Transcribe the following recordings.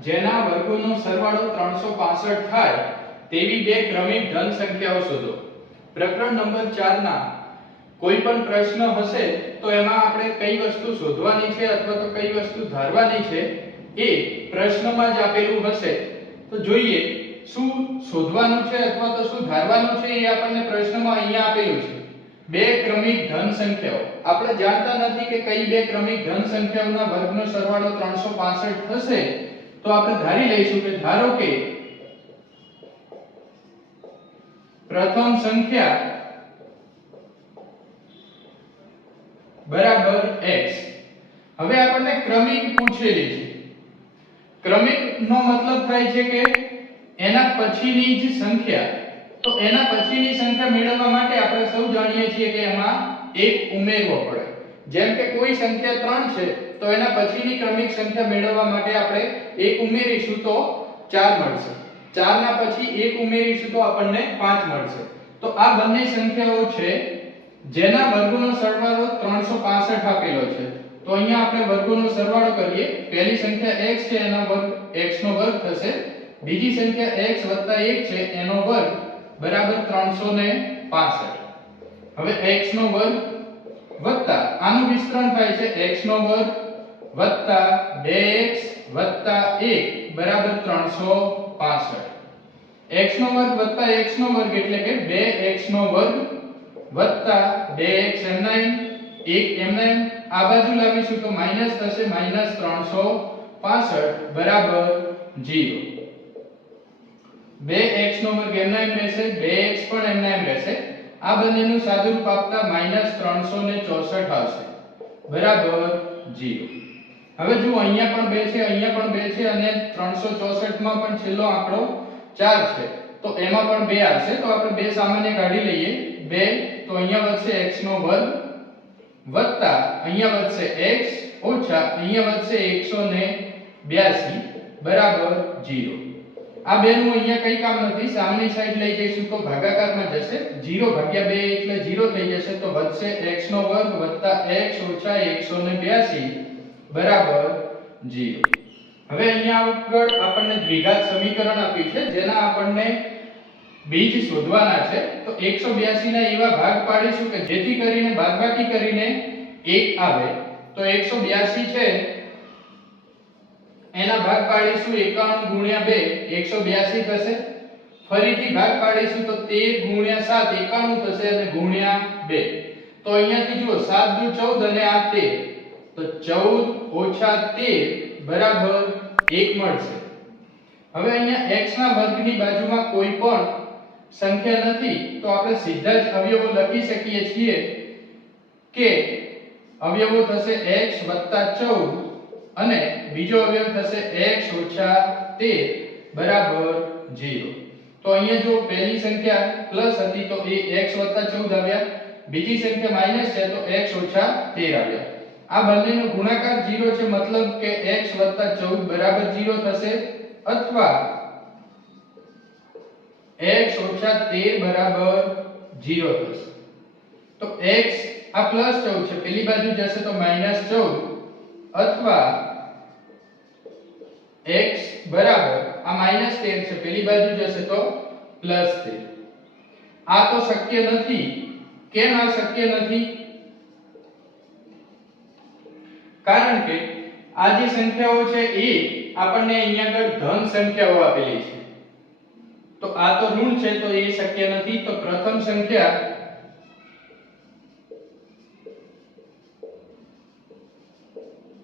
જેના વર્ગોનો સરવાળો 365 થાય તેવી બે ક્રમિક ધન સંખ્યાઓ શોધો। પ્રકરણ નંબર 4 ના કોઈ પણ પ્રશ્ન હશે તો એમાં આપણે કઈ વસ્તુ શોધવાની છે અથવા તો કઈ વસ્તુ ધારવાની છે એ પ્રશ્નમાં જ આપેલું હશે। તો જોઈએ શું શોધવાનું છે અથવા તો શું ધારવાનું છે એ આપણને પ્રશ્નમાં અહીંયા આપેલું છે। બે ક્રમિક ધન સંખ્યાઓ આપણે જાણતા નથી કે કઈ બે ક્રમિક ધન સંખ્યાઓના વર્ગનો સરવાળો 365 થશે, તો આપણે ધારી લઈશું કે ધારો કે પ્રથમ સંખ્યા બરાબર x। હવે આપણને ક્રમિક પૂછેલી છે। ક્રમિક નો મતલબ થાય છે કે એના પછીની જ સંખ્યા। તો એના પછીની સંખ્યા મેળવવા માટે આપણે સૌ જાણીએ છીએ કે એમાં એક ઉમેરવો પડે। જેમ કે કોઈ સંખ્યા 3 છે તો એના પછીની ક્રમિક સંખ્યા મેળવવા માટે આપણે એક ઉમેરીશું તો 4 મળશે। 4 ના પછી એક ઉમેરીશું તો આપણને 5 મળશે। તો આ બંને સંખ્યાઓ છે જેના વર્ગોનો સરવાળો 365 આપેલો છે। તો અહીંયા આપણે વર્ગોનો સરવાળો કરીએ। પહેલી સંખ્યા x છે એનો વર્ગ x નો વર્ગ થશે, બીજી સંખ્યા x + 1 છે એનો વર્ગ બરાબર 365। હવે x નો વર્ગ વત્તા આનું વિસ્તરણ થાય છે x નો વર્ગ વત્તા 2x વત્તા 1 બરાબર 365। x નો વર્ગ વત્તા x નો વર્ગ એટલે કે 2x નો વર્ગ વત્તા 2x એમનામ 1 એમનામ આ બાજુ લાવીશું તો માઈનસ થશે -365 બરાબર 0। 2x નો વર્ગ એમનામ રહેશે, 2x પણ એમનામ રહેશે। આ બંનેનું સાદુરૂપ આપતા -364 આવશે બરાબર 0। હવે જો અહીંયા પણ 2 છે, અહીંયા પણ 2 છે અને 364 માં પણ છેલ્લો આંકડો 4 છે તો એમાં પણ 2 આવશે। તો આપણે 2 સામાન્ય કાઢી લઈએ। 2 તો અહીંયા વધશે x નો વર્ગ વત્તા અહીંયા વધશે x ઓછા અહીંયા વધશે 182 બરાબર 0। આ બે નું અહીંયા કઈ કામ નથી, સામેની સાઈડ લઈ જઈશું તો ભાગાકારમાં જશે। 0 ભાગ્યા 2 એટલે 0 થઈ જશે તો વધશે x નો વર્ગ વત્તા x ઓછા 182 બરાબર 0। હવે અહીંયા આગળ આપણને દ્વિઘાત સમીકરણ આપ્યું છે જેના આપણને બીજ શોધવાના છે। તો 182 ના એવા ભાગ પાડીશું કે જેથી કરીને બાદબાકી કરીને 1 આવે। તો 182 છે એના ભાગ પાડીશું 91 ગુણ્યા 2 182 થશે। ફરીથી ભાગ પાડીશું તો 13 ગુણ્યા 7 91 થશે અને ગુણ્યા 2 તો અહીંયાથી જુઓ 7 દુ 14 અને આ 13 તો 14 ઓછા 13 બરાબર 1 મળશે। હવે અહીંયા x ના વર્ગની બાજુમાં કોઈ પણ સંખ્યા નથી તો આપણે સીધા જ અવયવો લખી શકીએ છીએ કે અવયવો થશે x + 14 અને બીજો અવયવ થશે x ઓછા 13 બરાબર 0। તો અહીંયા જો પહેલી સંખ્યા પ્લસ હતી તો એ x + 14 આવ્યા, બીજી સંખ્યા માઈનસ છે તો x ઓછા 13 આવ્યા। આ બંનેનો ગુણાકાર 0 છે મતલબ કે x + 14 બરાબર 0 થશે અથવા x ઓછા 13 બરાબર 0 થશે। તો x આ +14 છે પેલી બાજુ જશે તો -14 અથવા x બરાબર આ -13 છે પેલી બાજુ જશે તો +13। આ તો શક્ય નથી। કેમ આ શક્ય નથી? કારણ કે આ જે સંખ્યાઓ છે એ આપણને અહીંયા આગળ ધન સંખ્યાઓ આપેલી છે તો આ તો ઋણ છે તો એ શક્ય નથી। તો પ્રથમ સંખ્યા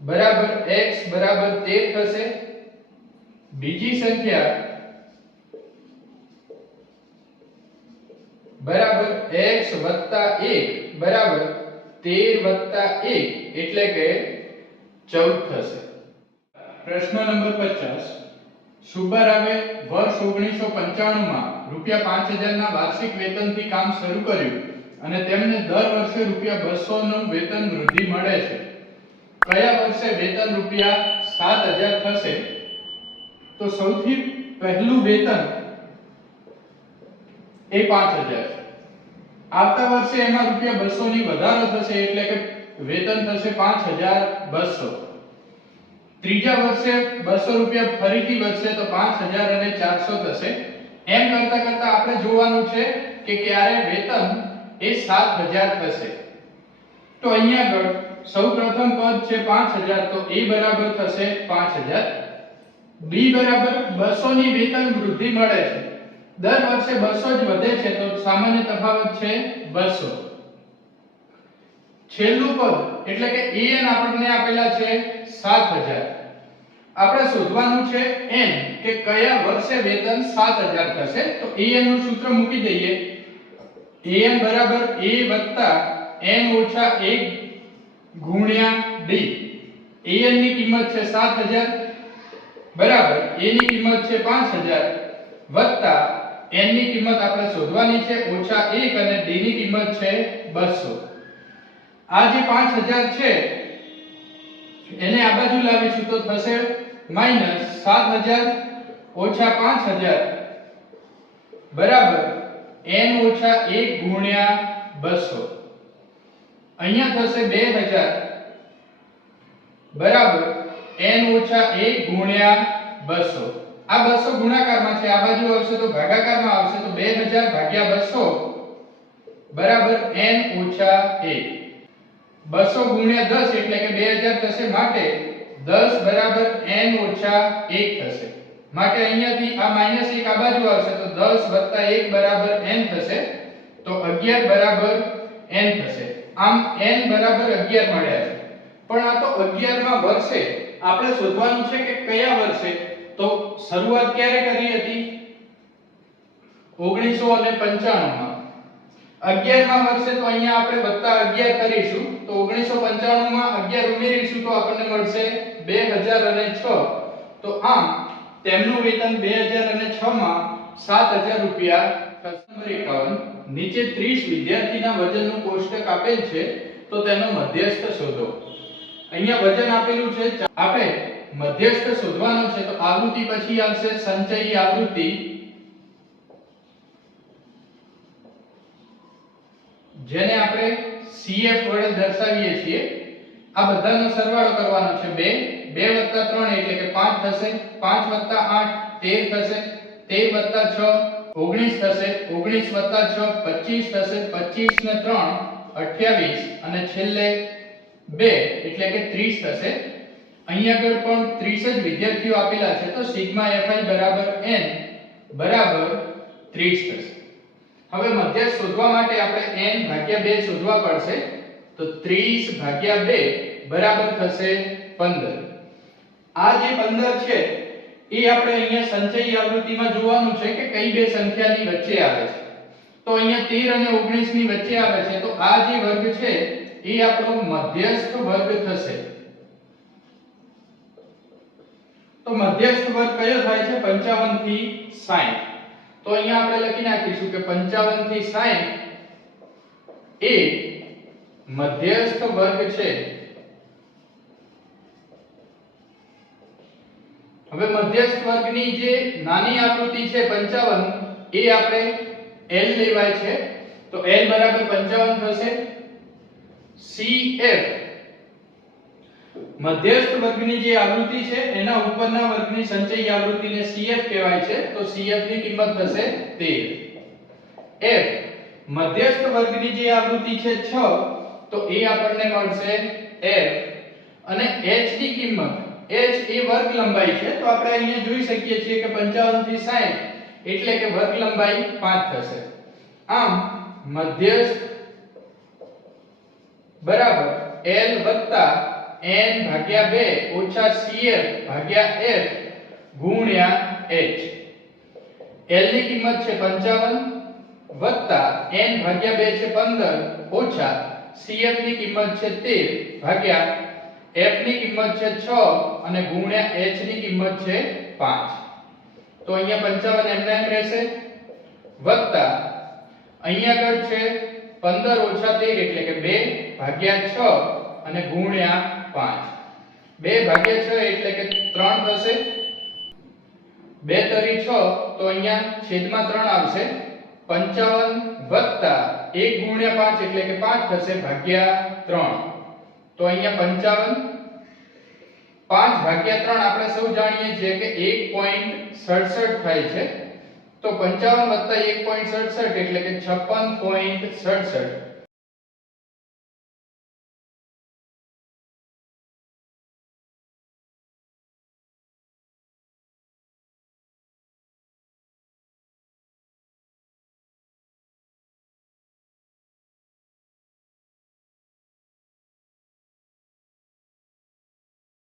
બરાબર x બરાબર 13 થશે, બીજી સંખ્યા બરાબર x + 1 બરાબર 13 + 1 એટલે કે 14 થશે। પ્રશ્ન નંબર 50 સુબ્બારાવે વર્ષ 1995 માં ₹5000 ના વાર્ષિક વેતનથી કામ શરૂ કર્યું અને તેમને દર વર્ષે ₹200 નું વેતન વૃદ્ધિ મળે છે। કયા વર્ષે વેતન ₹7000 થશે? તો સૌથી પહેલું વેતન એ 5000 છે। આવતા વર્ષે એમાં રૂપિયા 200 ની વધારો થશે એટલે કે વેતન થશે 5200. ત્રીજા વર્ષે 200 રૂપિયા ફરીથી વધશે તો 5400 થશે. એમ કરતા કરતા આપણે જોવાનું છે કે ક્યારે વેતન એ 7000 થશે. તો અહીંયા આગળ સૌપ્રથમ પદ છે 5000, તો a બરાબર થશે 5000. b બરાબર 200 ની વેતન વૃદ્ધિ મળે છે. દર વર્ષે 200 જ વધે છે તો સામાન્ય તફાવત છે 200. છેલ્લું પદ એટલે કે an આપણને આપેલા છે 7000. આપણે શોધવાનું છે n કે કયા વર્ષે વેતન 7000 થશે. તો an નું સૂત્ર મૂકી દઈએ. an બરાબર a વત્તા n ઓછા 1 ગુણ્યા d. an ની કિંમત છે 7000 બરાબર a ની કિંમત છે 5000 વત્તા n ની કિંમત આપણે શોધવાની છે ઓછા 1 અને d ની કિંમત છે 200. આ જે 5000 છે એને આ બાજુ લાવીશું તો થશે -7000 ઓછા 5000 બરાબર n ઓછા 1 ગુણ્યા 200. અહીંયા થશે 2000 બરાબર n ઓછા 1 ગુણ્યા 200. આ 200 ગુણાકારમાં છે, આ બાજુ આવશે તો ભાગાકારમાં આવશે તો 2000 ભાગ્યા 200 બરાબર n ઓછા 1. 200 ગુણ્યા 10 એટલે કે 2000 થશે, માટે 10 બરાબર n ઓછા 1 થશે. માટે અહીંયાથી આ -1 આ બાજુ આવશે તો 10 + 1 બરાબર n થશે, તો 11 બરાબર n થશે. આમ n બરાબર 11 મળ્યા છે. પણ આ તો 11 માં વર્ષે આપણે શોધવાનું છે કે કયા વર્ષે. તો શરૂઆત ક્યારે કરી હતી? 1995 માં. 11 માં વર્ષે તો અહીંયા આપણે વત્તા 11 કરીશું તો 1995 માં 11 ઉમેરીશું તો આપણને મળશે 2006. તો આમ તેમનું વેતન 2006 માં 7000 રૂપિયા થશે. નંબર 51 નીચે 30 વિદ્યાર્થીના વજનનું કોષ્ટક આપેલ છે તો તેનો મધ્યસ્થ શોધો. અહીંયા વજન આપેલું છે, આપણે મધ્યસ્થ શોધવાનો છે. તો આવૃત્તિ પછી આવશે સંચયી આવૃત્તિ, જેને આપણે CF વડે દર્શાવીએ છીએ. આ બધાનો સરવાળો કરવાનો છે. 2 + 3 એટલે કે 5 થશે, 5 + 8 13 થશે, 13 + 6 19 થશે, 19 + 6 25 થશે, 25 ને 3 28 અને છેલ્લે 2 એટલે કે 30 થશે. અહીંયા આગળ પણ 30 જ વિદ્યાર્થીઓ આપેલા છે તો સિગ્મા fi બરાબર n બરાબર 30 થશે. હવે મધ્યસ્થ શોધવા માટે આપણે n ભાગ્યા 2 શોધવા પડશે. તો 30 ભાગ્યા 2 બરાબર થશે 15. આ જે 15 છે એ આપણે અહીંયા સંચયી આવૃત્તિમાં જોવાનું છે કે કઈ બે સંખ્યાની વચ્ચે આવે છે. તો અહીંયા 13 અને 19 ની વચ્ચે આવે છે તો આ જે વર્ગ છે એ આપણો મધ્યસ્થ વર્ગ થશે. તો મધ્યસ્થ વર્ગ કયો થાય છે? 55 થી 60. તો અહીંયા આપણે લખી નાખીશું કે 55 થી 60 એ મધ્યસ્થ વર્ગ છે. હવે મધ્યસ્થ વર્ગની જે નાની આકૃતિ છે 55 એ આપણે L લેવાય છે. તો L બરાબર 55 થશે. CF મધ્યસ્થ વર્ગની જે આવૃત્તિ છે એના ઉપરના વર્ગની સંચયી આવૃત્તિને CF કહેવાય છે. તો CF ની કિંમત થશે 13. F મધ્યસ્થ વર્ગની જે આવૃત્તિ છે 6 તો એ આપણને મળશે F. અને H ની કિંમત, h એ વર્ગ લંબાઈ છે તો આપણે અહીંયા જોઈ શકીએ છીએ કે 55 થી 60 એટલે કે વર્ગ લંબાઈ 5 થશે. આમ મધ્યસ્થ બરાબર L વત્તા n ભાગ્યા 2 ઓછા CF ભાગ્યા F ગુણ્યા h. L ની કિંમત છે 55 વત્તા n ભાગ્યા 2 છે 15 ઓછા CF ની કિંમત છે 13 ભાગ્યા F ની કિંમત છે 6 અને ગુણ્યા h ની કિંમત છે 5. તો અહીંયા 55 એમને એમ રહેશે વત્તા અહીંયા આગળ છે 15 ઓછા 13 એટલે કે 2 ભાગ્યા 6 અને ગુણ્યા 5. 2 ભાગ્યા 6 એટલે કે 3 થશે. 2 તરી 6 તો અહીંયા છેદમાં 3 આવશે. 55 વત્તા 1 ગુણ્યા 5 એટલે કે 5 થશે ભાગ્યા 3. તો અહીંયા 55 5 ભાગ્યા 3 આપણે સૌ જાણીએ છીએ કે 1.67 થાય છે. તો 55 વત્તા 1.67 એટલે કે 56.67